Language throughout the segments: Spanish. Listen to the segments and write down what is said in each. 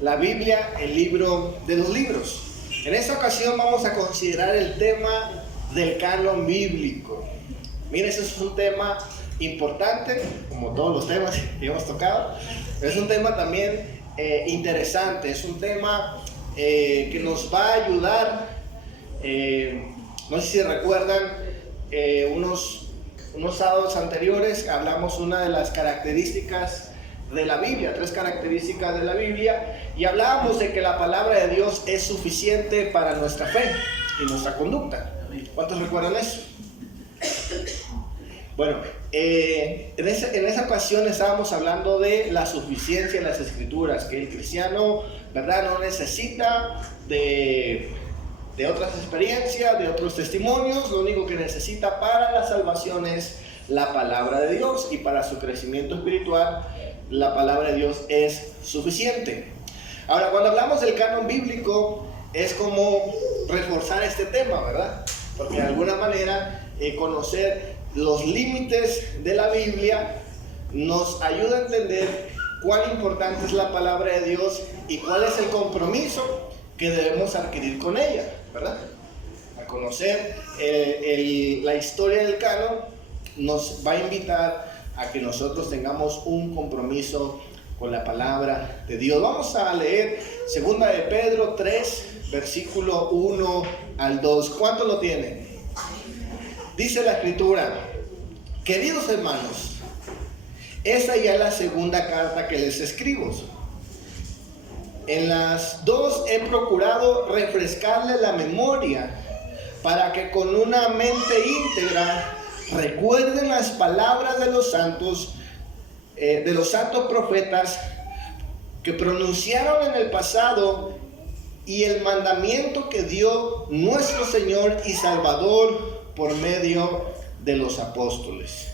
la Biblia, el libro de los libros. En esta ocasión vamos a considerar el tema del canon bíblico. Miren, ese es un tema importante, como todos los temas que hemos tocado. Es un tema también interesante, es un tema que nos va a ayudar. No sé si recuerdan, unos sábados anteriores hablamos una de las características de la Biblia, 3 características de la Biblia, y hablábamos de que la palabra de Dios es suficiente para nuestra fe y nuestra conducta. ¿Cuántos recuerdan eso? Bueno, en esa ocasión estábamos hablando de la suficiencia de las Escrituras, que el cristiano, ¿verdad?, no necesita de otras experiencias, de otros testimonios. Lo único que necesita para la salvación es la palabra de Dios, y para su crecimiento espiritual la palabra de Dios es suficiente. Ahora, cuando hablamos del canon bíblico, es como reforzar este tema, ¿verdad? Porque de alguna manera conocer los límites de la Biblia nos ayuda a entender cuán importante es la palabra de Dios y cuál es el compromiso que debemos adquirir con ella, ¿verdad? A conocer la historia del canon nos va a invitar a que nosotros tengamos un compromiso con la palabra de Dios. Vamos a leer 2 de Pedro 3, versículo 1 al 2. ¿Cuánto lo tienen? Dice la Escritura: queridos hermanos, esta ya es la segunda carta que les escribo. En las dos he procurado refrescarle la memoria, para que con una mente íntegra recuerden las palabras de los santos profetas que pronunciaron en el pasado, y el mandamiento que dio nuestro Señor y Salvador por medio de los apóstoles.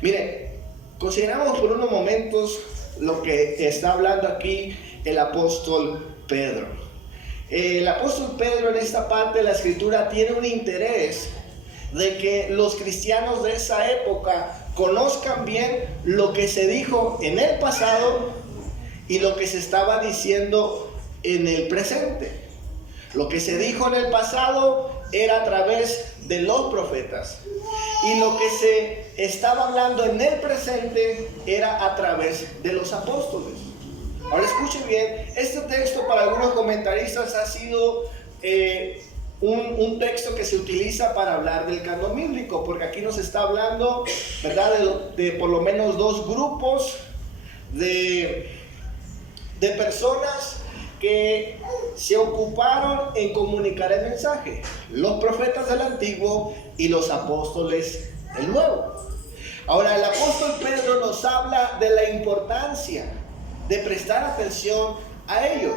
Mire, consideramos por unos momentos lo que está hablando aquí el apóstol Pedro. El apóstol Pedro, en esta parte de la Escritura, tiene un interés de que los cristianos de esa época conozcan bien lo que se dijo en el pasado y lo que se estaba diciendo en el presente. Lo que se dijo en el pasado era a través de los profetas, y lo que se estaba hablando en el presente era a través de los apóstoles. Ahora escuchen bien, este texto para algunos comentaristas ha sido un texto que se utiliza para hablar del canon bíblico, porque aquí nos está hablando, ¿verdad?, de por lo menos 2 grupos de personas que se ocuparon en comunicar el mensaje: los profetas del Antiguo y los apóstoles del Nuevo. Ahora, el apóstol Pedro nos habla de la importancia de prestar atención a ello.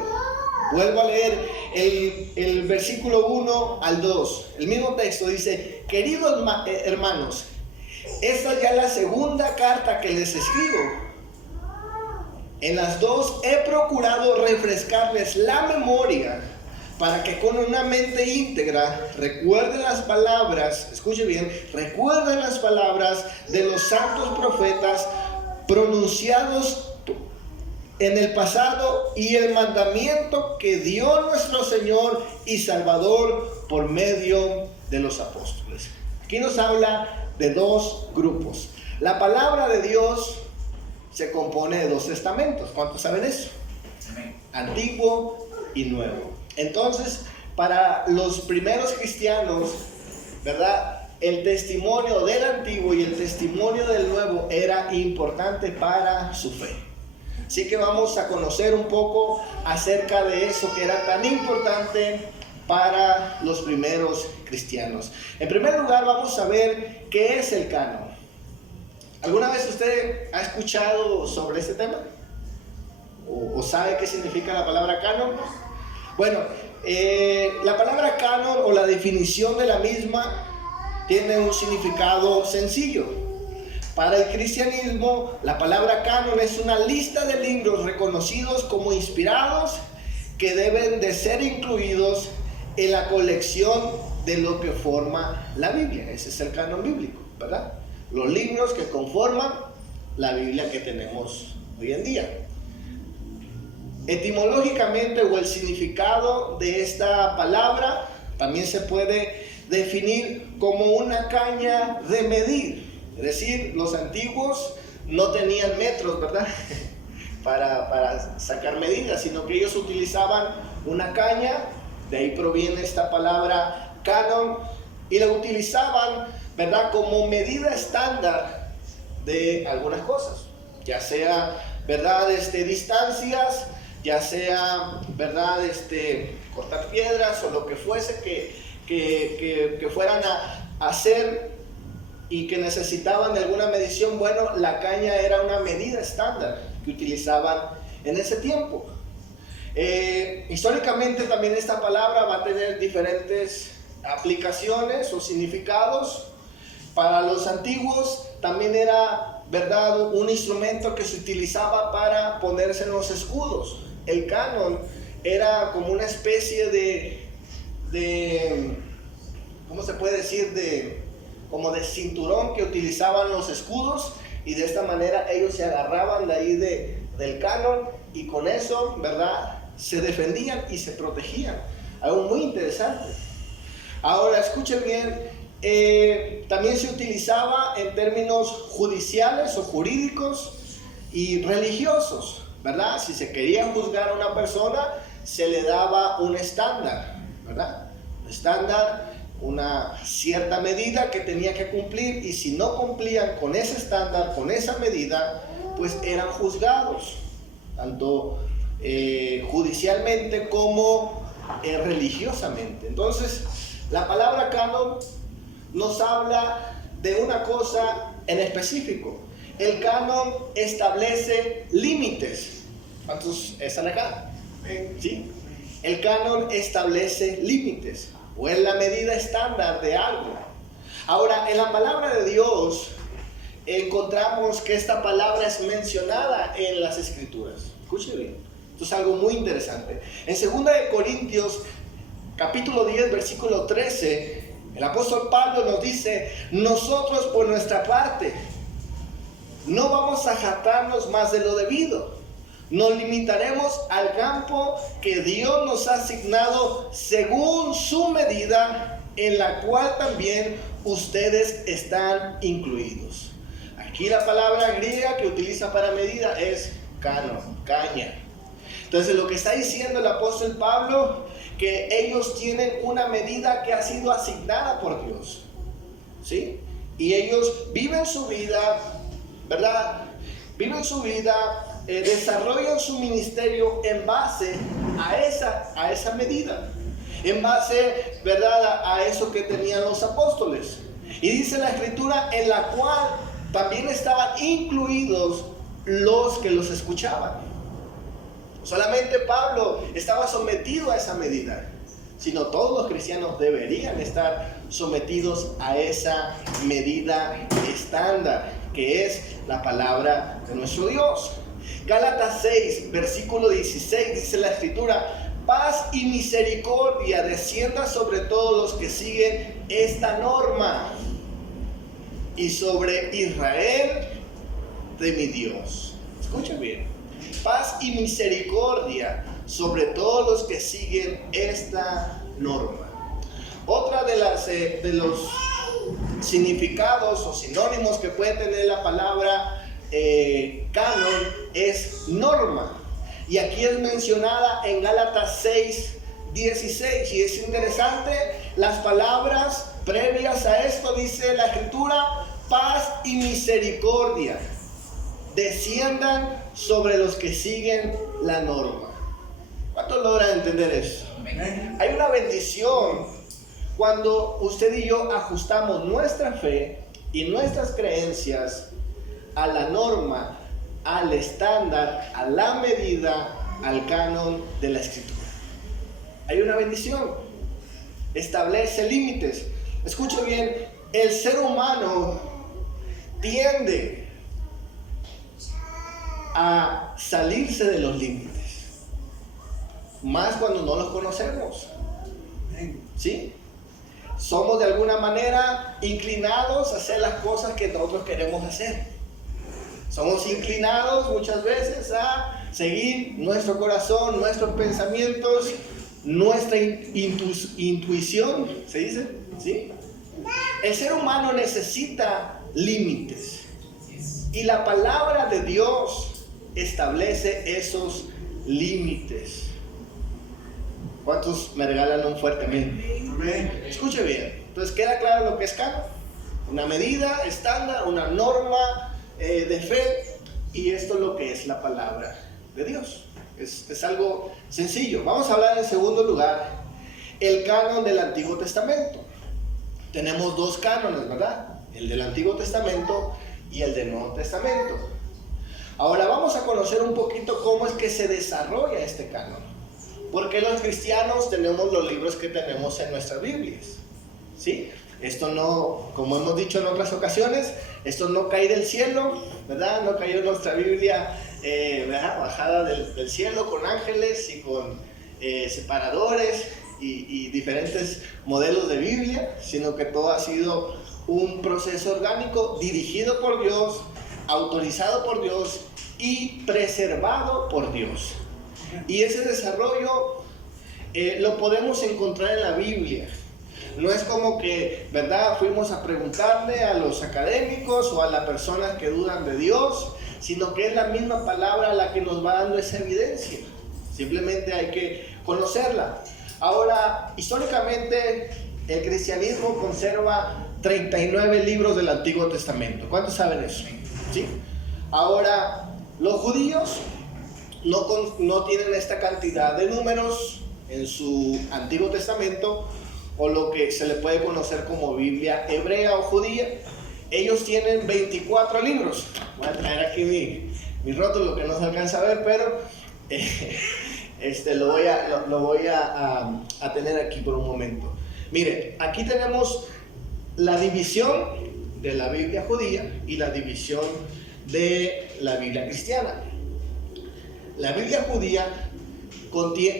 Vuelvo a leer el versículo 1 al 2. El mismo texto dice: queridos hermanos, esta ya es la segunda carta que les escribo. En las dos he procurado refrescarles la memoria, para que con una mente íntegra recuerden las palabras, escuche bien, recuerden las palabras de los santos profetas pronunciados en el pasado, y el mandamiento que dio nuestro Señor y Salvador por medio de los apóstoles. Aquí nos habla de 2 grupos. La palabra de Dios se compone de 2 testamentos. ¿Cuántos saben eso? Antiguo y Nuevo. Entonces, para los primeros cristianos, ¿verdad?, el testimonio del Antiguo y el testimonio del Nuevo era importante para su fe. Así que vamos a conocer un poco acerca de eso que era tan importante para los primeros cristianos. En primer lugar, vamos a ver qué es el canon. ¿Alguna vez usted ha escuchado sobre este tema? ¿O sabe qué significa la palabra canon? Bueno, la palabra canon, o la definición de la misma, tiene un significado sencillo. Para el cristianismo, la palabra canon es una lista de libros reconocidos como inspirados, que deben de ser incluidos en la colección de lo que forma la Biblia. Ese es el canon bíblico, ¿verdad? Los libros que conforman la Biblia que tenemos hoy en día. Etimológicamente, o el significado de esta palabra también se puede definir como una caña de medir. Es decir, los antiguos no tenían metros, ¿verdad? para sacar medidas, sino que ellos utilizaban una caña. De ahí proviene esta palabra canon, y la utilizaban, ¿verdad?, como medida estándar de algunas cosas, ya sea, ¿verdad?, distancias, ya sea, ¿verdad?, cortar piedras o lo que fuese que fueran a hacer y que necesitaban de alguna medición. Bueno, la caña era una medida estándar que utilizaban en ese tiempo. Históricamente también esta palabra va a tener diferentes aplicaciones o significados. Para los antiguos también era, ¿verdad?, un instrumento que se utilizaba para ponerse en los escudos. El canon era como una especie de ¿cómo se puede decir? Como de cinturón que utilizaban los escudos, y de esta manera ellos se agarraban de ahí del canon, y con eso, ¿verdad?, se defendían y se protegían. Algo muy interesante. Ahora escuchen bien, también se utilizaba en términos judiciales o jurídicos y religiosos, ¿verdad? Si se quería juzgar a una persona, se le daba un estándar, ¿verdad? Un estándar, una cierta medida que tenía que cumplir, y si no cumplían con ese estándar, con esa medida, pues eran juzgados, tanto judicialmente como religiosamente. Entonces, la palabra canon nos habla de una cosa en específico. El canon establece límites. ¿Cuántos están acá? ¿Sí? El canon establece límites, o es la medida estándar de algo. Ahora, en la palabra de Dios encontramos que esta palabra es mencionada en las Escrituras. Escuchen bien, esto es algo muy interesante. En 2 de Corintios, capítulo 10, versículo 13, el apóstol Pablo nos dice: nosotros por nuestra parte no vamos a jactarnos más de lo debido. Nos limitaremos al campo que Dios nos ha asignado según su medida, en la cual también ustedes están incluidos. Aquí la palabra griega que utiliza para medida es canon, caña. Entonces lo que está diciendo el apóstol Pablo, que ellos tienen una medida que ha sido asignada por Dios, ¿sí? Y ellos viven su vida, ¿verdad? Viven su vida, desarrollan su ministerio en base a esa medida, en base, ¿verdad?, a eso que tenían los apóstoles. Y dice la Escritura, en la cual también estaban incluidos los que los escuchaban. Solamente Pablo estaba sometido a esa medida, sino todos los cristianos deberían estar sometidos a esa medida estándar, que es la palabra de nuestro Dios. Gálatas 6, versículo 16, dice la Escritura: paz y misericordia descienda sobre todos los que siguen esta norma, y sobre Israel de mi Dios. Escuchen bien. Paz y misericordia sobre todos los que siguen esta norma. Otra de los significados o sinónimos que puede tener la palabra canon es norma. Y aquí es mencionada en Gálatas 6, 16. Y es interesante, las palabras previas a esto dice la Escritura: paz y misericordia desciendan sobre los que siguen la norma. ¿Cuántos logran entender eso? Hay una bendición cuando usted y yo ajustamos nuestra fe y nuestras creencias a la norma, al estándar, a la medida, al canon de la Escritura. Hay una bendición. Establece límites. Escuche bien, el ser humano tiende a salirse de los límites, más cuando no los conocemos, ¿sí? Somos de alguna manera inclinados a hacer las cosas que nosotros queremos hacer. Somos inclinados muchas veces a seguir nuestro corazón, nuestros pensamientos, nuestra intuición, ¿se dice? ¿Sí? El ser humano necesita límites y la palabra de Dios establece esos límites. ¿Cuántos me regalan un fuerte amén? Escuche bien. Entonces queda claro lo que es canon. Una medida estándar, una norma de fe, y esto es lo que es la palabra de Dios. Es algo sencillo. Vamos a hablar en segundo lugar el canon del Antiguo Testamento. Tenemos dos cánones, ¿verdad? El del Antiguo Testamento y el del Nuevo Testamento. Ahora vamos a conocer un poquito cómo es que se desarrolla este canon. Porque los cristianos tenemos los libros que tenemos en nuestras Biblias, ¿sí? Esto no, como hemos dicho en otras ocasiones, esto no cae del cielo, ¿verdad? No cayó en nuestra Biblia, ¿verdad? Bajada del cielo con ángeles y con separadores y diferentes modelos de Biblia, sino que todo ha sido un proceso orgánico dirigido por Dios, autorizado por Dios y preservado por Dios. Y ese desarrollo lo podemos encontrar en la Biblia. No es como que, ¿verdad?, fuimos a preguntarle a los académicos o a las personas que dudan de Dios, sino que es la misma palabra la que nos va dando esa evidencia. Simplemente hay que conocerla. Ahora, históricamente, el cristianismo conserva 39 libros del Antiguo Testamento. ¿Cuántos saben eso? ¿Sí? Ahora, los judíos no tienen esta cantidad de números en su Antiguo Testamento, o lo que se le puede conocer como Biblia hebrea o judía. Ellos tienen 24 libros. Voy a traer aquí mi rótulo que no se alcanza a ver, pero lo voy a tener aquí por un momento. Mire, aquí tenemos la división de la Biblia judía y la división de la Biblia cristiana. La Biblia judía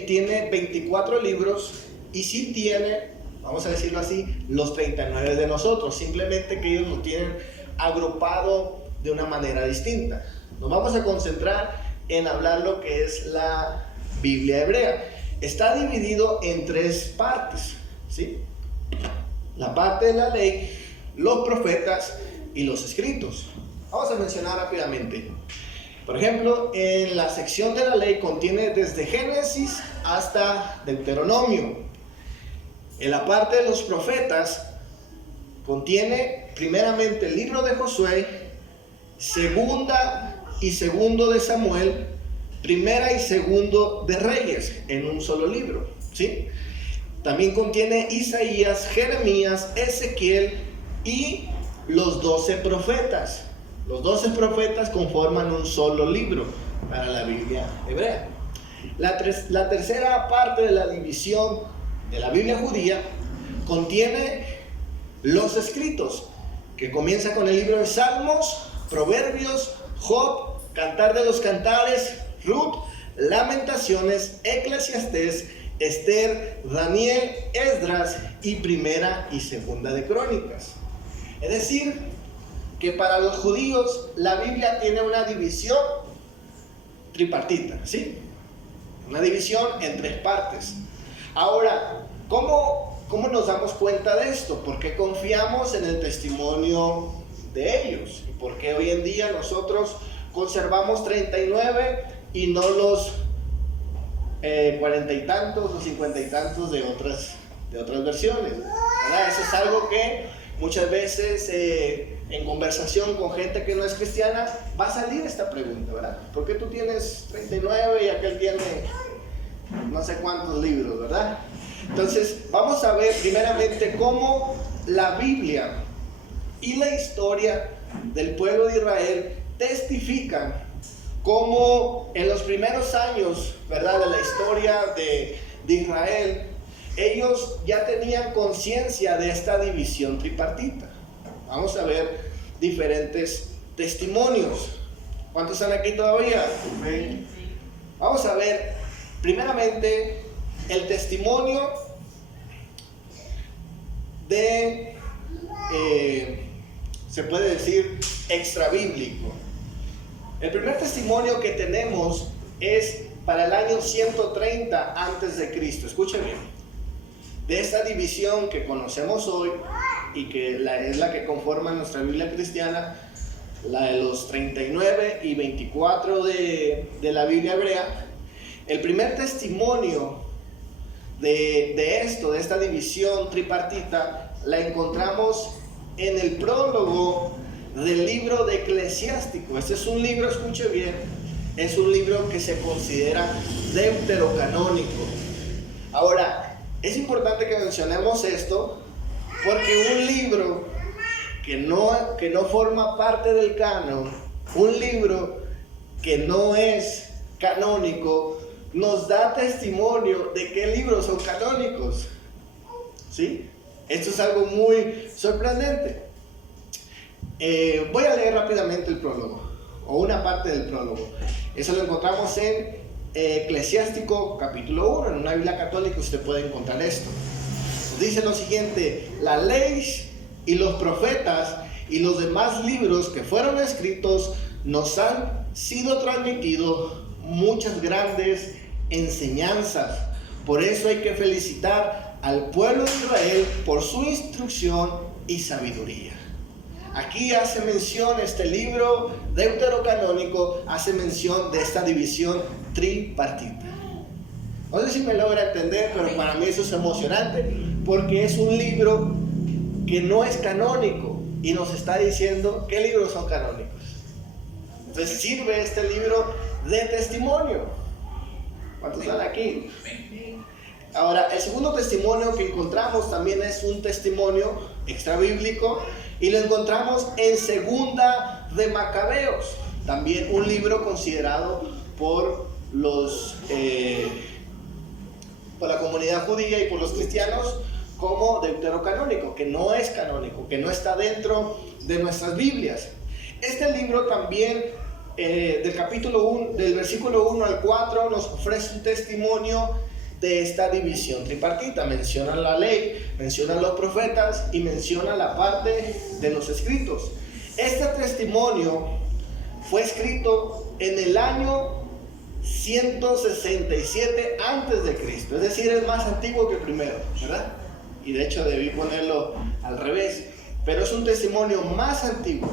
tiene 24 libros y sí tiene, vamos a decirlo así, los 39 de nosotros, simplemente que ellos lo tienen agrupado de una manera distinta. Nos vamos a concentrar en hablar lo que es la Biblia hebrea. Está dividido en tres partes, ¿sí? La parte de la ley, los profetas y los escritos. Vamos a mencionar rápidamente. Por ejemplo, en la sección de la ley contiene desde Génesis hasta Deuteronomio. En la parte de los profetas contiene primeramente el libro de Josué, segunda y segundo de Samuel, primera y segundo de Reyes, en un solo libro, ¿sí? También contiene Isaías, Jeremías, Ezequiel y los 12 profetas. Los 12 profetas conforman un solo libro para la Biblia hebrea. La tercera parte de la división de la Biblia judía contiene los escritos, que comienza con el libro de Salmos, Proverbios, Job, Cantar de los Cantares, Ruth, Lamentaciones, Eclesiastés, Esther, Daniel, Esdras y Primera y Segunda de Crónicas. Es decir, que para los judíos la Biblia tiene una división tripartita, ¿sí? Una división en tres partes. Ahora, ¿cómo nos damos cuenta de esto? ¿Por qué confiamos en el testimonio de ellos? ¿Y por qué hoy en día nosotros conservamos 39 y no los 40 y tantos o 50 y tantos de otras versiones? ¿Verdad? Eso es algo que muchas veces en conversación con gente que no es cristiana va a salir esta pregunta, ¿verdad? ¿Por qué tú tienes 39 y aquel tiene no sé cuántos libros, ¿verdad? Entonces vamos a ver primeramente cómo la Biblia y la historia del pueblo de Israel testifican cómo en los primeros años, ¿verdad?, de la historia de Israel, ellos ya tenían conciencia de esta división tripartita. Vamos a ver diferentes testimonios. ¿Cuántos están aquí todavía? Sí. Vamos a ver primeramente el testimonio de, se puede decir, extrabíblico. El primer testimonio que tenemos es para el año 130 antes de Cristo. Escuchen bien. De esta división que conocemos hoy y que es la que conforma nuestra Biblia cristiana, la de los 39 y 24 de la Biblia hebrea, el primer testimonio de esta división tripartita, la encontramos en el prólogo del libro de Eclesiástico. Este es un libro, escuche bien, es un libro que se considera deuterocanónico. Ahora, es importante que mencionemos esto porque un libro que no forma parte del canon, un libro que no es canónico, nos da testimonio de qué libros son canónicos. ¿Sí? Esto es algo muy sorprendente. Voy a leer rápidamente el prólogo, o una parte del prólogo. Eso lo encontramos en Eclesiástico capítulo 1, en una Biblia católica usted puede encontrar esto. Dice lo siguiente: la ley y los profetas y los demás libros que fueron escritos nos han sido transmitidos muchas grandes enseñanzas. Por eso hay que felicitar al pueblo de Israel por su instrucción y sabiduría. Aquí hace mención, este libro deuterocanónico hace mención de esta división tripartita. No sé si me logra entender, pero para mí eso es emocionante porque es un libro que no es canónico y nos está diciendo qué libros son canónicos. Entonces sirve este libro de testimonio. ¿Cuántos están aquí? Ahora, el segundo testimonio que encontramos también es un testimonio extrabíblico y lo encontramos en Segunda de Macabeos, también un libro considerado por la comunidad judía y por los cristianos como deuterocanónico, que no es canónico, que no está dentro de nuestras Biblias. Este libro también del capítulo 1, del versículo 1 al 4, nos ofrece un testimonio de esta división tripartita. Menciona la ley, menciona los profetas y menciona la parte de los escritos. Este testimonio fue escrito en el año 167 antes de Cristo, es decir, es más antiguo que el primero, ¿verdad? Y de hecho debí ponerlo al revés, pero es un testimonio más antiguo,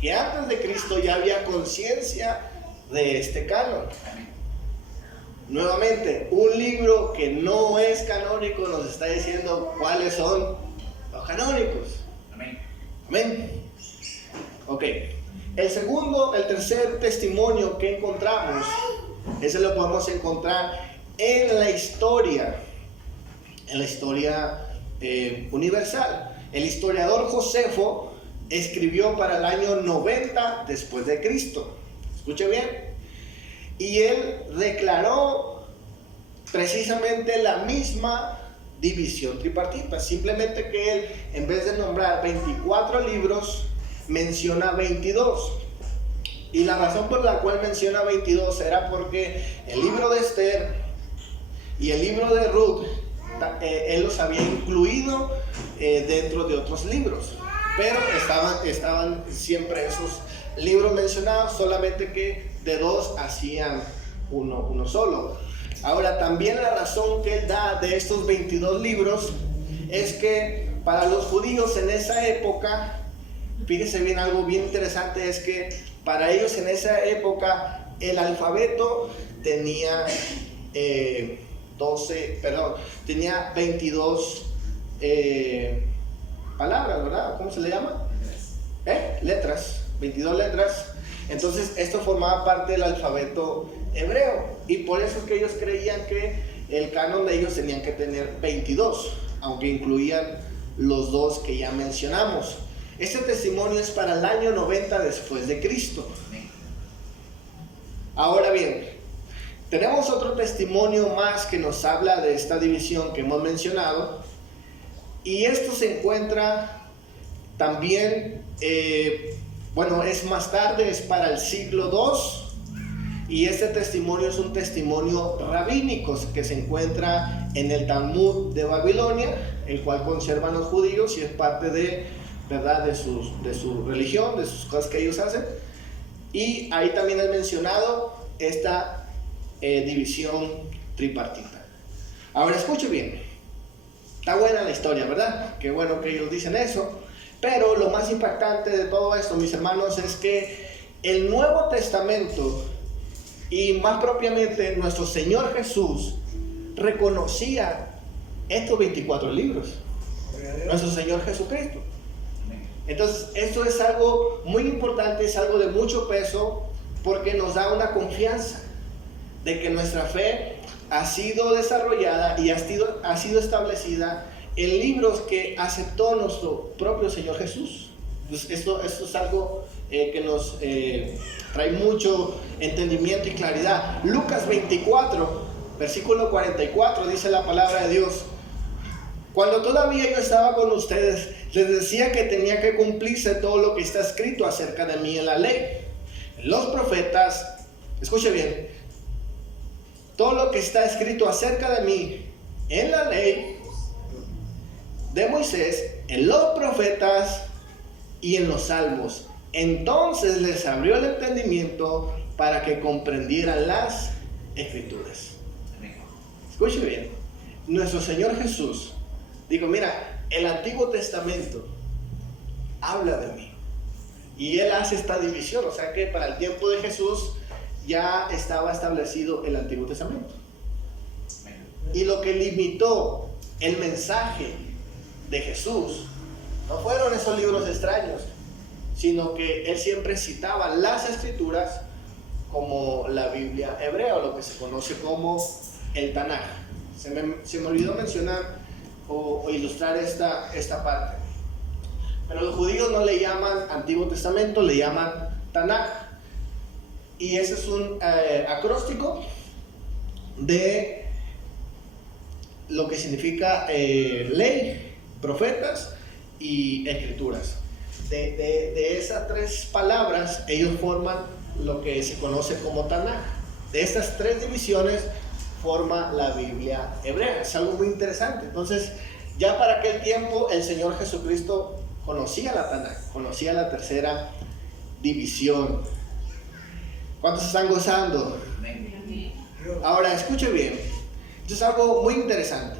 que antes de Cristo ya había conciencia de este canon. Nuevamente, un libro que no es canónico nos está diciendo cuáles son los canónicos. Amén. Amén. Ok. El tercer testimonio que encontramos, ese lo podemos encontrar en la historia universal. El historiador Josefo escribió para el año 90 después de Cristo. Escuche bien. Y él declaró precisamente la misma división tripartita, simplemente que él, en vez de nombrar 24 libros, menciona 22. Y la razón por la cual menciona 22 era porque el libro de Esther y el libro de Ruth, él los había incluido dentro de otros libros, pero estaban siempre esos libros mencionados, solamente que de dos hacían uno solo. Ahora, también la razón que él da de estos 22 libros es que para los judíos en esa época, fíjese bien, algo bien interesante es que para ellos en esa época el alfabeto tenía 22 palabras, ¿verdad? ¿Cómo se le llama? Letras, 22 letras. Entonces esto formaba parte del alfabeto hebreo y por eso es que ellos creían que el canon de ellos tenían que tener 22, aunque incluían los dos que ya mencionamos. Este testimonio es para el año 90 después de Cristo. Ahora bien, tenemos otro testimonio más que nos habla de esta división que hemos mencionado, y esto se encuentra también es más tarde, es para el siglo II, y este testimonio es un testimonio rabínico que se encuentra en el Talmud de Babilonia, el cual conservan los judíos y es parte de, ¿verdad?, de su religión, de sus cosas que ellos hacen. Y ahí también es mencionado esta división tripartita. Ahora escuche bien, está buena la historia, ¿verdad? Qué bueno que ellos dicen eso, pero lo más impactante de todo esto, mis hermanos, es que el Nuevo Testamento, y más propiamente nuestro Señor Jesús, reconocía estos 24 libros, nuestro Señor Jesucristo. Entonces esto es algo muy importante, es algo de mucho peso, porque nos da una confianza de que nuestra fe ha sido desarrollada y ha sido establecida en libros que aceptó nuestro propio Señor Jesús. Entonces esto es algo que nos trae mucho entendimiento y claridad. Lucas 24, versículo 44, dice la palabra de Dios: cuando todavía yo estaba con ustedes, les decía que tenía que cumplirse todo lo que está escrito acerca de mí en la ley, en los profetas. Escuche bien, todo lo que está escrito acerca de mí en la ley de Moisés, en los profetas y en los salmos. Entonces les abrió el entendimiento para que comprendieran las escrituras. Escuche bien, nuestro Señor Jesús dijo: mira, el Antiguo Testamento habla de mí. Y Él hace esta división, o sea que para el tiempo de Jesús ya estaba establecido el Antiguo Testamento. Y lo que limitó el mensaje de Jesús no fueron esos libros extraños, sino que Él siempre citaba las Escrituras como la Biblia hebrea, o lo que se conoce como el Tanaj. Se me olvidó mencionar o ilustrar esta parte. Pero los judíos no le llaman Antiguo Testamento, le llaman Tanaj. Y ese es un acróstico de lo que significa ley, profetas y escrituras. De esas tres palabras, ellos forman lo que se conoce como Tanaj. De estas tres divisiones forma la Biblia hebrea. Es algo muy interesante. Entonces, ya para aquel tiempo, el Señor Jesucristo conocía la Tanaj, conocía la tercera división. ¿Cuántos están gozando? Ahora, escuche bien. Esto es algo muy interesante,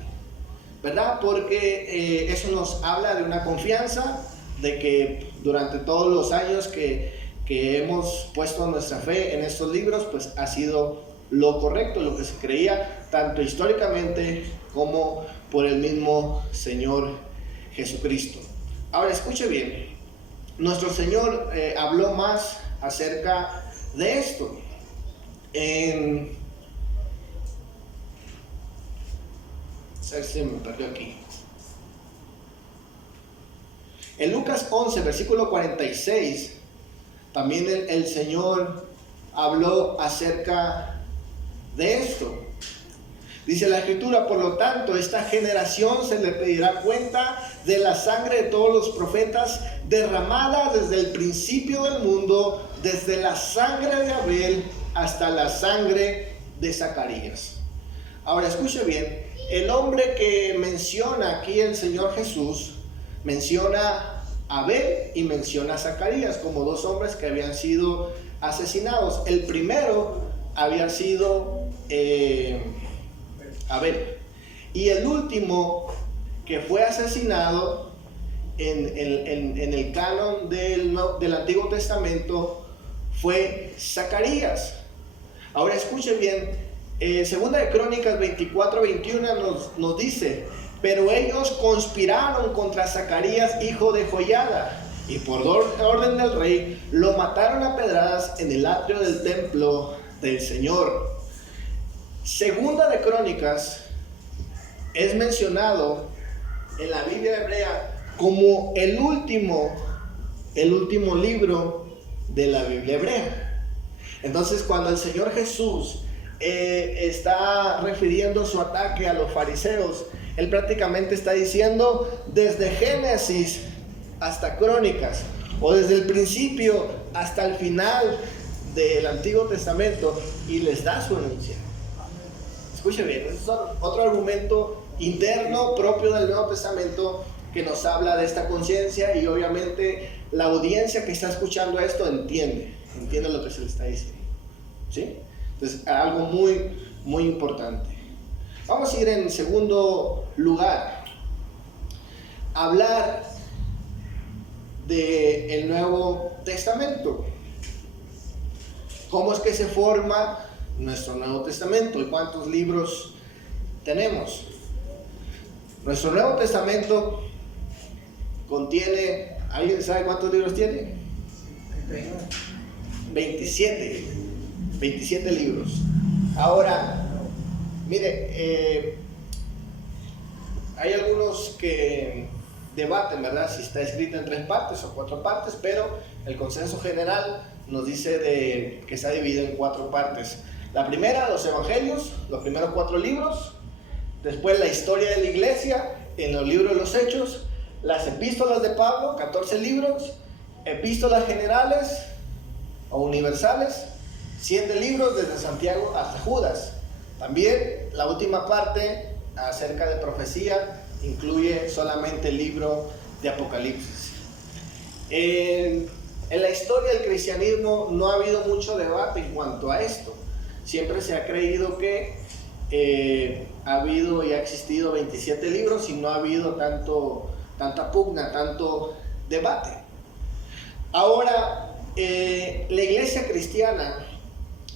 ¿verdad? Porque eso nos habla de una confianza de que durante todos los años que hemos puesto nuestra fe en estos libros, pues ha sido lo correcto, lo que se creía, tanto históricamente como por el mismo Señor Jesucristo. Ahora, escuche bien. Nuestro Señor habló más acerca de esto. Se me perdió aquí. En Lucas 11, versículo 46, también el Señor habló acerca de esto. Dice la Escritura: por lo tanto, esta generación se le pedirá cuenta de la sangre de todos los profetas derramada desde el principio del mundo, desde la sangre de Abel hasta la sangre de Zacarías. Ahora escuche bien, el hombre que menciona aquí el Señor Jesús menciona a Abel y menciona a Zacarías como dos hombres que habían sido asesinados. El primero había sido Abel, y el último que fue asesinado en el canon del Antiguo Testamento fue Zacarías. Ahora escuchen bien, Segunda de Crónicas 24:21 nos dice: pero ellos conspiraron contra Zacarías, hijo de Joiada, y por orden del rey lo mataron a pedradas en el atrio del templo del Señor. Segunda de Crónicas es mencionado en la Biblia hebrea como el último libro de la Biblia hebrea. Entonces, cuando el Señor Jesús está refiriendo su ataque a los fariseos, Él prácticamente está diciendo desde Génesis hasta Crónicas, o desde el principio hasta el final del Antiguo Testamento, y les da su herencia. Escuche bien, es otro argumento interno propio del Nuevo Testamento que nos habla de esta conciencia, y obviamente la audiencia que está escuchando esto entiende lo que se le está diciendo, ¿sí? Entonces, algo muy, muy importante. Vamos a ir en segundo lugar, hablar del Nuevo Testamento. ¿Cómo es que se forma nuestro Nuevo Testamento y cuántos libros tenemos? Nuestro Nuevo Testamento contiene, ¿alguien sabe cuántos libros tiene? 27 libros. Ahora, mire, hay algunos que debaten, ¿verdad?, si está escrita en 3 partes o 4 partes, pero el consenso general nos dice que está dividido en 4 partes. La primera, los evangelios, los primeros 4 libros. Después, la historia de la iglesia en los libros de los Hechos. Las epístolas de Pablo, 14 libros. Epístolas generales o universales, 7 libros desde Santiago hasta Judas. También la última parte acerca de profecía incluye solamente el libro de Apocalipsis. En la historia del cristianismo no ha habido mucho debate en cuanto a esto. Siempre se ha creído que ha habido y ha existido 27 libros y no ha habido tanta pugna, tanto debate. Ahora, la iglesia cristiana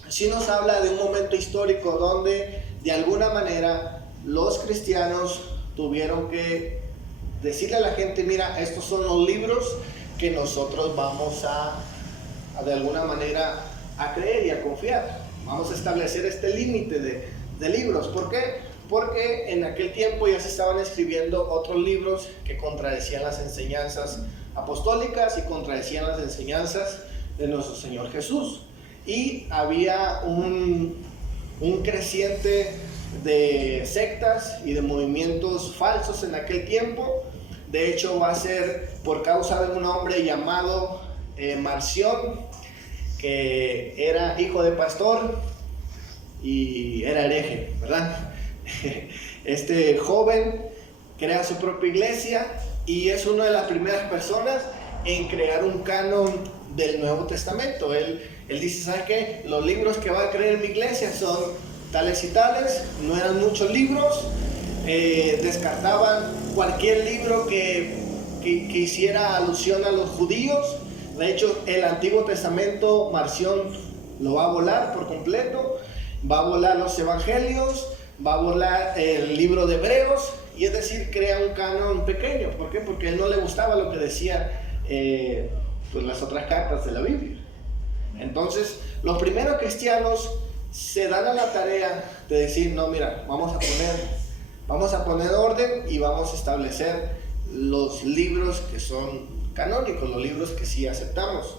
sí nos habla de un momento histórico donde de alguna manera los cristianos tuvieron que decirle a la gente: mira, estos son los libros que nosotros vamos a de alguna manera a creer y a confiar. Vamos a establecer este límite de libros. ¿Por qué? Porque en aquel tiempo ya se estaban escribiendo otros libros que contradecían las enseñanzas apostólicas y contradecían las enseñanzas de nuestro Señor Jesús. Y había un creciente de sectas y de movimientos falsos en aquel tiempo. De hecho, va a ser por causa de un hombre llamado Marción, que era hijo de pastor y era hereje, ¿verdad? Este joven crea su propia iglesia y es una de las primeras personas en crear un canon del Nuevo Testamento. Él dice: ¿sabes qué? Los libros que va a creer mi iglesia son tales y tales. No eran muchos libros. Descartaban cualquier libro que hiciera alusión a los judíos. De hecho, el Antiguo Testamento, Marción lo va a volar por completo. Va a volar los evangelios, va a volar el libro de Hebreos, y es decir, crea un canon pequeño. ¿Por qué? Porque a él no le gustaba lo que decía pues las otras cartas de la Biblia. Entonces, los primeros cristianos se dan a la tarea de decir: no, mira, vamos a poner orden y vamos a establecer los libros que son canónicos, los libros que sí aceptamos.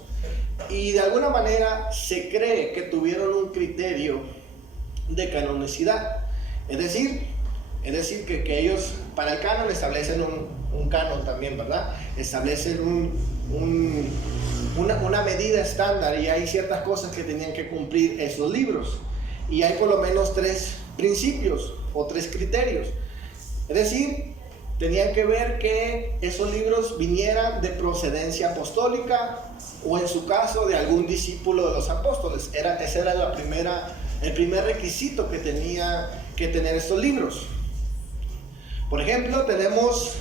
Y de alguna manera se cree que tuvieron un criterio de canonicidad. Es decir que ellos para el canon establecen un canon también, ¿verdad? Establecen una medida estándar, y hay ciertas cosas que tenían que cumplir esos libros. Y hay por lo menos 3 principios o 3 criterios. Es decir, tenían que ver que esos libros vinieran de procedencia apostólica, o en su caso de algún discípulo de los apóstoles. Ese era el primer requisito que tenía que tener estos libros. Por ejemplo, tenemos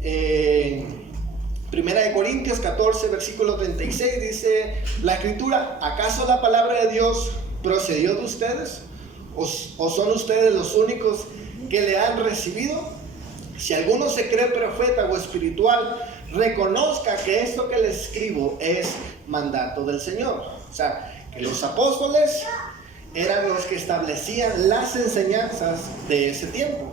1 Corintios 14, versículo 36, dice la Escritura: ¿acaso la palabra de Dios procedió de ustedes? ¿O son ustedes los únicos que le han recibido? Si alguno se cree profeta o espiritual, reconozca que esto que le escribo es mandato del Señor. O sea, que los apóstoles eran los que establecían las enseñanzas de ese tiempo.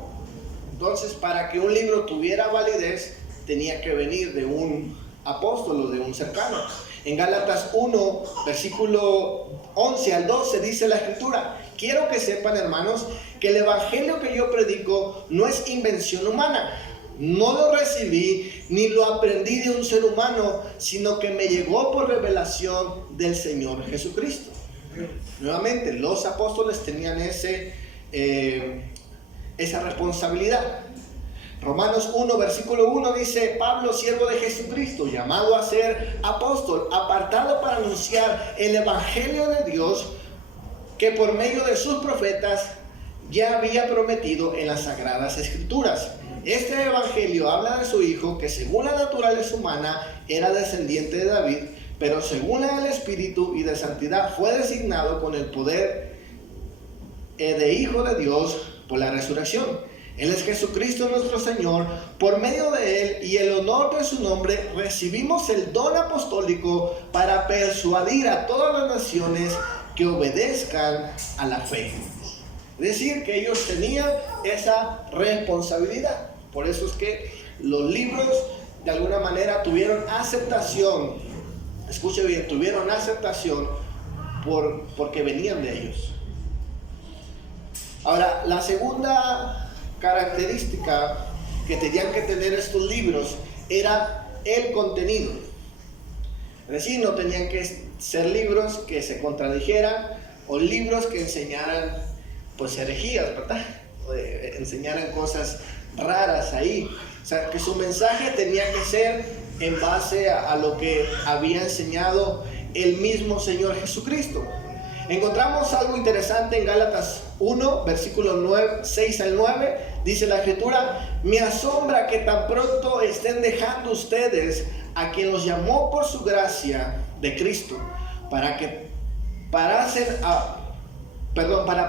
Entonces, para que un libro tuviera validez, tenía que venir de un apóstol o de un cercano. En Gálatas 1, versículo 11 al 12 dice la Escritura: quiero que sepan, hermanos, que el evangelio que yo predico no es invención humana. No lo recibí ni lo aprendí de un ser humano, sino que me llegó por revelación del Señor Jesucristo. Nuevamente, los apóstoles tenían esa responsabilidad. Romanos 1, versículo 1 dice: Pablo, siervo de Jesucristo, llamado a ser apóstol, apartado para anunciar el evangelio de Dios, que por medio de sus profetas ya había prometido en las Sagradas Escrituras. Este evangelio habla de su Hijo, que según la naturaleza humana era descendiente de David, pero según la del Espíritu y de santidad fue designado con el poder de Hijo de Dios por la resurrección. Él es Jesucristo nuestro Señor. Por medio de Él y el honor de su nombre recibimos el don apostólico para persuadir a todas las naciones que obedezcan a la fe. Es decir, que ellos tenían esa responsabilidad. Por eso es que los libros de alguna manera tuvieron aceptación. Escuche bien, tuvieron aceptación porque venían de ellos. Ahora, la segunda característica que tenían que tener estos libros era el contenido. Es decir, no tenían que ser libros que se contradijeran o libros que enseñaran pues herejías, ¿verdad? Enseñaran cosas raras ahí. O sea, que su mensaje tenía que ser en base a lo que había enseñado el mismo Señor Jesucristo. Encontramos algo interesante en Gálatas 1, versículos 6 al 9. Dice la Escritura: me asombra que tan pronto estén dejando ustedes a quien los llamó por su gracia de Cristo, para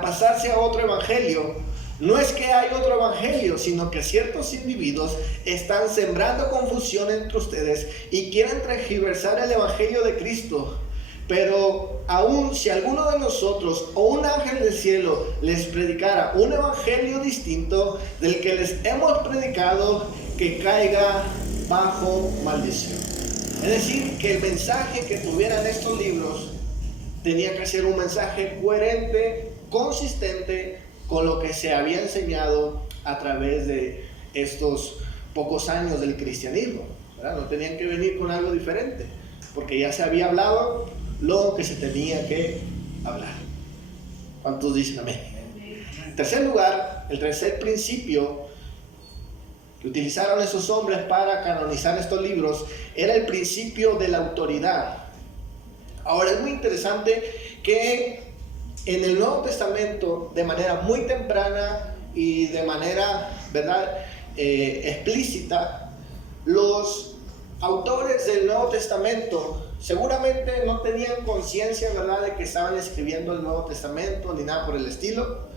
pasarse a otro evangelio. No es que hay otro evangelio, sino que ciertos individuos están sembrando confusión entre ustedes y quieren tergiversar el evangelio de Cristo. Pero aún si alguno de nosotros o un ángel del cielo les predicara un evangelio distinto del que les hemos predicado, que caiga bajo maldición. Es decir, que el mensaje que tuvieran estos libros tenía que ser un mensaje coherente, consistente con lo que se había enseñado a través de estos pocos años del cristianismo, ¿verdad? No tenían que venir con algo diferente, porque ya se había hablado lo que se tenía que hablar. ¿Cuántos dicen amén? En tercer lugar, el tercer principio que utilizaron esos hombres para canonizar estos libros era el principio de la autoridad. Ahora, es muy interesante que en el Nuevo Testamento, de manera muy temprana y de manera, ¿verdad?, explícita, los autores del Nuevo Testamento seguramente no tenían conciencia, ¿verdad?, de que estaban escribiendo el Nuevo Testamento ni nada por el estilo,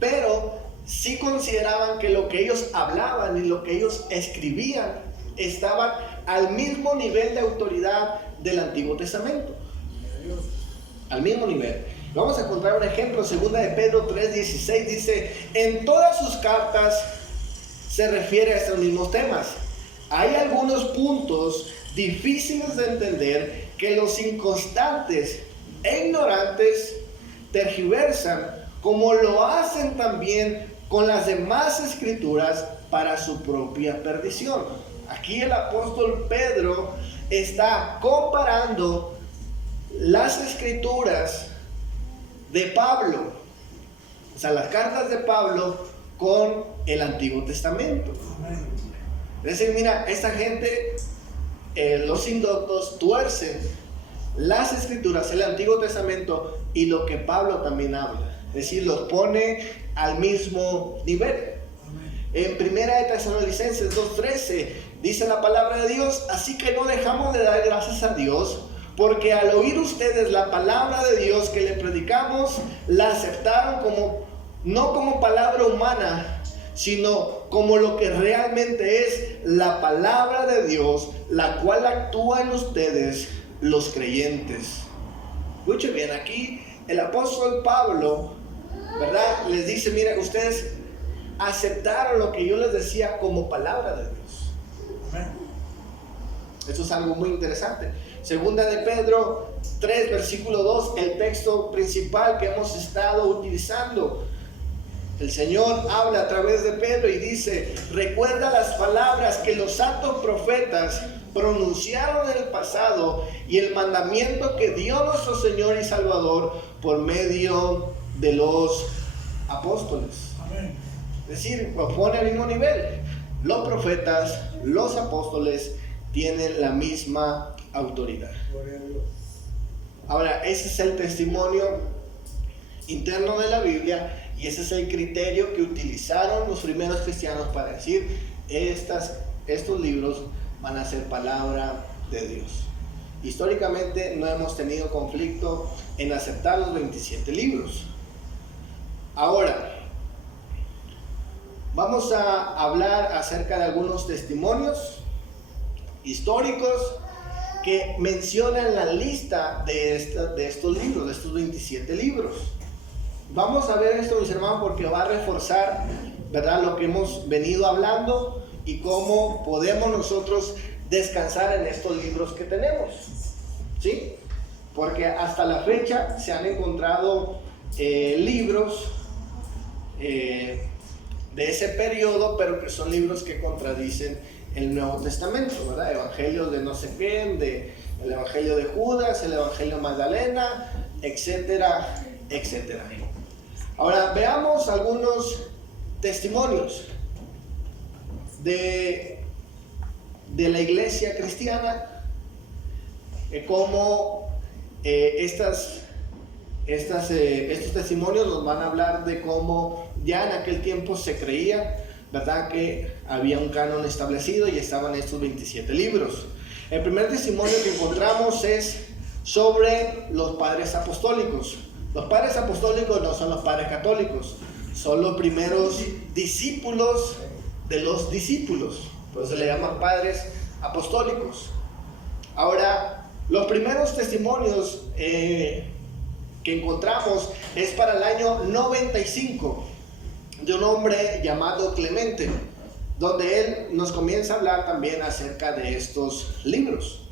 pero sí consideraban que lo que ellos hablaban y lo que ellos escribían estaban al mismo nivel de autoridad del Antiguo Testamento. Al mismo nivel. Vamos a encontrar un ejemplo, 2 de Pedro 3:16, dice: en todas sus cartas se refiere a estos mismos temas. Hay algunos puntos difíciles de entender que los inconstantes e ignorantes tergiversan, como lo hacen también con las demás escrituras para su propia perdición. Aquí el apóstol Pedro está comparando las escrituras de Pablo, o sea, las cartas de Pablo con el Antiguo Testamento. Es decir, mira, esta gente, los indoctos, tuercen las escrituras, el Antiguo Testamento y lo que Pablo también habla. Es decir, los pone al mismo nivel. En 1 de Tesalonicenses 2:13 dice la palabra de Dios: así que no dejamos de dar gracias a Dios, porque al oír ustedes la palabra de Dios que le predicamos, la aceptaron no como palabra humana, sino como lo que realmente es la palabra de Dios, la cual actúa en ustedes, los creyentes. Escuchen bien, aquí el apóstol Pablo, ¿verdad?, les dice: mira, ustedes aceptaron lo que yo les decía como palabra de Dios. Esto es algo muy interesante. 2 de Pedro 3, versículo 2, el texto principal que hemos estado utilizando. El Señor habla a través de Pedro y dice: recuerda las palabras que los santos profetas pronunciaron en el pasado y el mandamiento que dio nuestro Señor y Salvador por medio de los apóstoles. Amén. Es decir, lo pone al mismo nivel. Los profetas, los apóstoles tienen la misma autoridad. Ahora, ese es el testimonio interno de la Biblia, y ese es el criterio que utilizaron los primeros cristianos para decir, estos libros van a ser palabra de Dios. Históricamente no hemos tenido conflicto en aceptar los 27 libros. Ahora, vamos a hablar acerca de algunos testimonios históricos que mencionan la lista de estos libros, de estos 27 libros. Vamos a ver esto, mis hermanos, porque va a reforzar, ¿verdad?, lo que hemos venido hablando y cómo podemos nosotros descansar en estos libros que tenemos, ¿sí? Porque hasta la fecha se han encontrado libros de ese periodo, pero que son libros que contradicen el Nuevo Testamento, ¿verdad? Evangelios de no sé qué, el Evangelio de Judas, el Evangelio de Magdalena, etcétera, etcétera. Ahora veamos algunos testimonios de la iglesia cristiana, cómo estos testimonios nos van a hablar de cómo ya en aquel tiempo se creía, ¿verdad?, que había un canon establecido y estaban estos 27 libros. El primer testimonio que encontramos es sobre los padres apostólicos. Los padres apostólicos no son los padres católicos, son los primeros discípulos de los discípulos, por eso se le llaman padres apostólicos. Ahora, los primeros testimonios que encontramos es para el año 95 de un hombre llamado Clemente, donde él nos comienza a hablar también acerca de estos libros,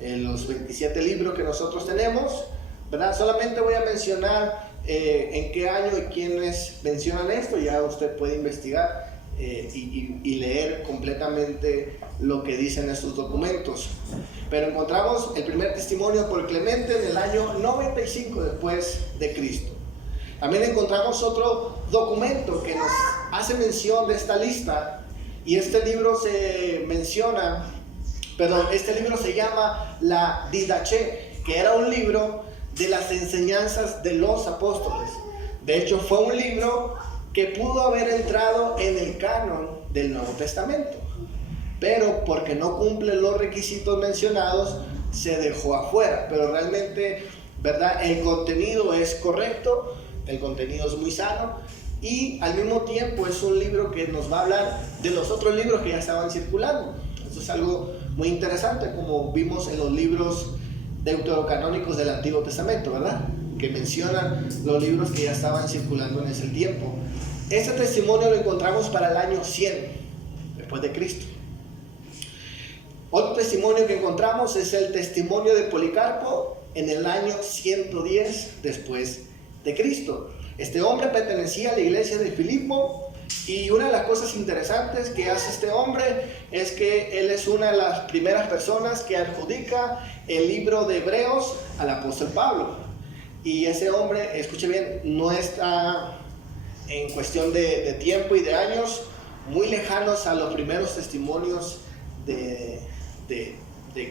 los 27 libros que nosotros tenemos, ¿verdad? Solamente voy a mencionar en qué año y quiénes mencionan esto. Ya usted puede investigar y leer completamente lo que dicen estos documentos. Pero encontramos el primer testimonio por Clemente en el año 95 después de Cristo. También encontramos otro documento que nos hace mención de esta lista, y este libro se llama la Didache, que era un libro de las enseñanzas de los apóstoles. De hecho, fue un libro que pudo haber entrado en el canon del Nuevo Testamento, pero porque no cumple los requisitos mencionados, se dejó afuera. Pero realmente, ¿verdad?, el contenido es correcto, el contenido es muy sano, y al mismo tiempo es un libro que nos va a hablar de los otros libros que ya estaban circulando. Eso es algo muy interesante, como vimos en los libros deuterocanónicos del Antiguo Testamento, ¿verdad?, que mencionan los libros que ya estaban circulando en ese tiempo. Este testimonio lo encontramos para el año 100 después de Cristo. Otro testimonio que encontramos es el testimonio de Policarpo en el año 110 después de Cristo. Este hombre pertenecía a la iglesia de Filipo, y una de las cosas interesantes que hace este hombre es que él es una de las primeras personas que adjudica el libro de Hebreos al apóstol Pablo. Y ese hombre, escuche bien, no está en cuestión de tiempo y de años muy lejanos a los primeros testimonios de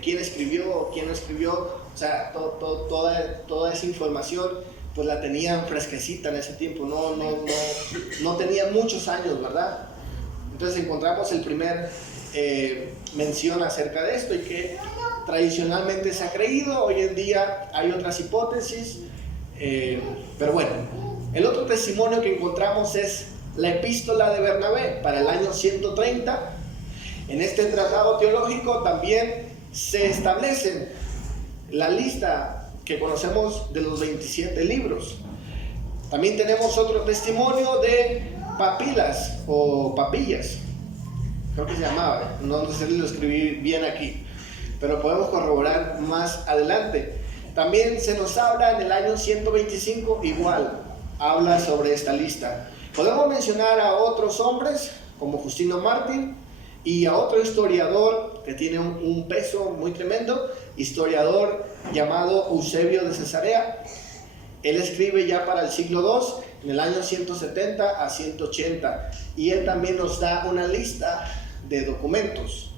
quién escribió o quién no escribió. O sea, toda esa información pues la tenían fresquecita en ese tiempo, no tenían muchos años, ¿verdad? Entonces encontramos el primer mención acerca de esto, y que tradicionalmente se ha creído. Hoy en día hay otras hipótesis, pero bueno. El otro testimonio que encontramos es la epístola de Bernabé para el año 130. En este tratado teológico también se establecen la lista que conocemos de los 27 libros. También tenemos otro testimonio de Papilas o Papillas, creo que se llamaba, no sé si lo escribí bien aquí, pero podemos corroborar más adelante. También se nos habla en el año 125, igual, habla sobre esta lista. Podemos mencionar a otros hombres como Justino Mártir y a otro historiador que tiene un peso muy tremendo, historiador llamado Eusebio de Cesarea. Él escribe ya para el siglo II, en el año 170 a 180, y él también nos da una lista de documentos.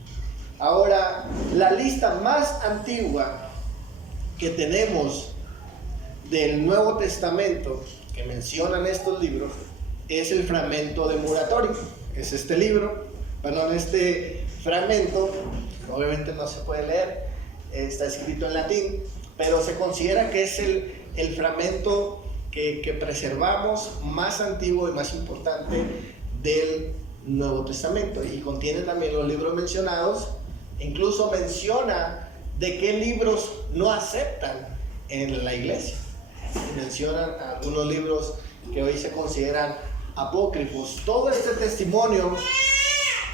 Ahora, la lista más antigua que tenemos del Nuevo Testamento, que mencionan estos libros es el fragmento de Muratori. Es este libro, este fragmento, obviamente no se puede leer, está escrito en latín, pero se considera que es el fragmento que preservamos más antiguo y más importante del Nuevo Testamento, y contiene también los libros mencionados. Incluso menciona de qué libros no aceptan en la iglesia. Mencionan algunos libros que hoy se consideran apócrifos. Todo este testimonio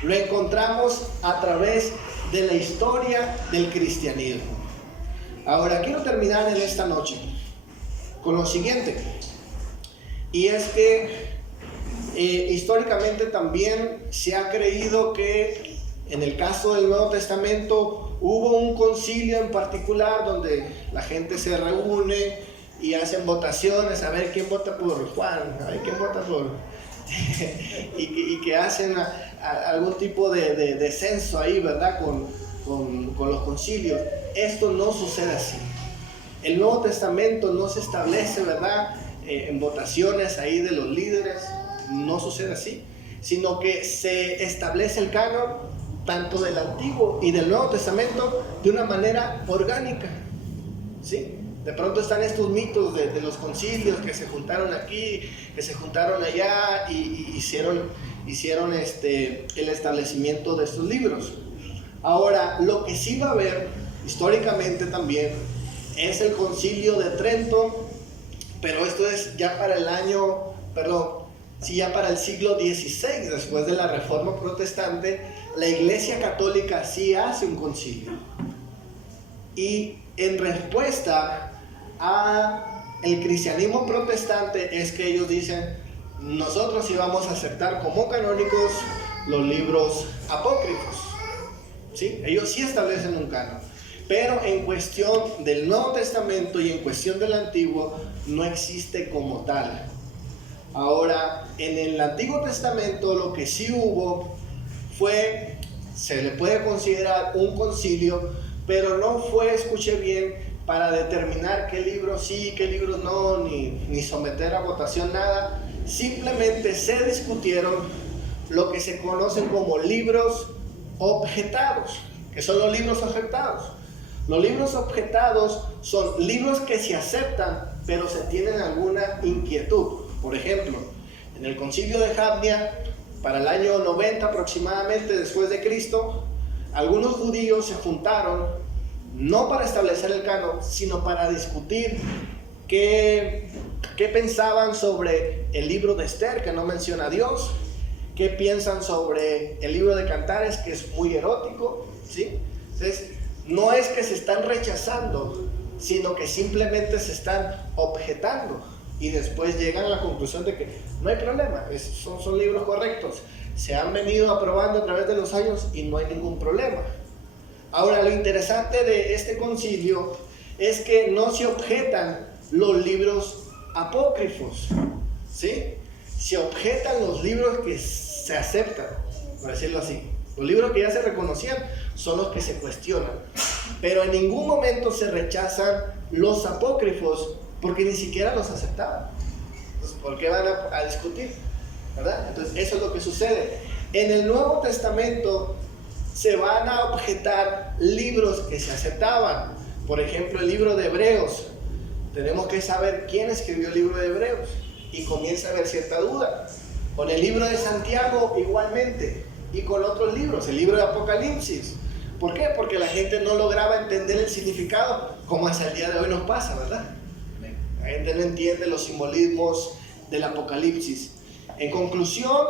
lo encontramos a través de la historia del cristianismo. Ahora quiero terminar en esta noche con lo siguiente, y es que históricamente también se ha creído que en el caso del Nuevo Testamento hubo un concilio en particular donde la gente se reúne y hacen votaciones, a ver quién vota por Juan, a ver quién vota por y que hacen algún tipo de censo ahí, ¿verdad? Con los concilios. Esto no sucede así. El Nuevo Testamento no se establece, ¿verdad?, en votaciones ahí de los líderes. No sucede así, sino que se establece el canon tanto del Antiguo y del Nuevo Testamento de una manera orgánica, ¿sí? De pronto están estos mitos de los concilios que se juntaron aquí, que se juntaron allá y hicieron el establecimiento de estos libros. Ahora, lo que sí va a haber históricamente también es el Concilio de Trento, pero esto es ya para ya para el siglo XVI, después de la Reforma Protestante. La Iglesia Católica sí hace un concilio, y en respuesta a el cristianismo protestante es que ellos dicen: nosotros sí vamos a aceptar como canónicos los libros apócrifos, ¿sí? Ellos sí establecen un canon, pero en cuestión del Nuevo Testamento y en cuestión del Antiguo no existe como tal. Ahora, en el Antiguo Testamento lo que sí hubo fue, se le puede considerar un concilio, pero no fue, escuche bien, para determinar qué libros sí, qué libros no, ni someter a votación nada. Simplemente se discutieron lo que se conocen como libros objetados, que son los libros objetados. Los libros objetados son libros que se aceptan, pero se tienen alguna inquietud. Por ejemplo, en el concilio de Jamnia, para el año 90 aproximadamente después de Cristo, algunos judíos se juntaron no para establecer el canon, sino para discutir qué pensaban sobre el libro de Esther, que no menciona a Dios, qué piensan sobre el libro de Cantares, que es muy erótico, ¿sí? Entonces, no es que se están rechazando, sino que simplemente se están objetando, y después llegan a la conclusión de que no hay problema, son libros correctos, se han venido aprobando a través de los años y no hay ningún problema. Ahora, lo interesante de este concilio es que no se objetan los libros apócrifos, ¿sí? Se objetan los libros que se aceptan, por decirlo así. Los libros que ya se reconocían son los que se cuestionan, pero en ningún momento se rechazan los apócrifos, porque ni siquiera los aceptaban. Entonces, ¿por qué van a discutir? ¿Verdad? Entonces, eso es lo que sucede. En el Nuevo Testamento se van a objetar libros que se aceptaban. Por ejemplo, el libro de Hebreos. Tenemos que saber quién escribió el libro de Hebreos, y comienza a haber cierta duda. Con el libro de Santiago igualmente, y con otros libros, el libro de Apocalipsis. ¿Por qué? Porque la gente no lograba entender el significado, como hasta el día de hoy nos pasa, ¿verdad? La gente no entiende los simbolismos del Apocalipsis. En conclusión,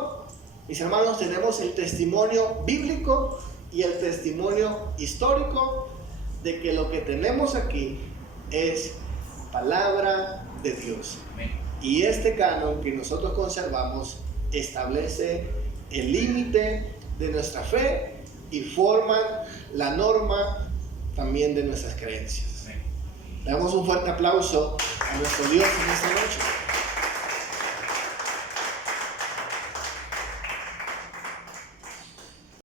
mis hermanos, tenemos el testimonio bíblico y el testimonio histórico de que lo que tenemos aquí es palabra de Dios. Y este canon que nosotros conservamos establece el límite de nuestra fe y forma la norma también de nuestras creencias. Le damos un fuerte aplauso a nuestro Dios en esta noche.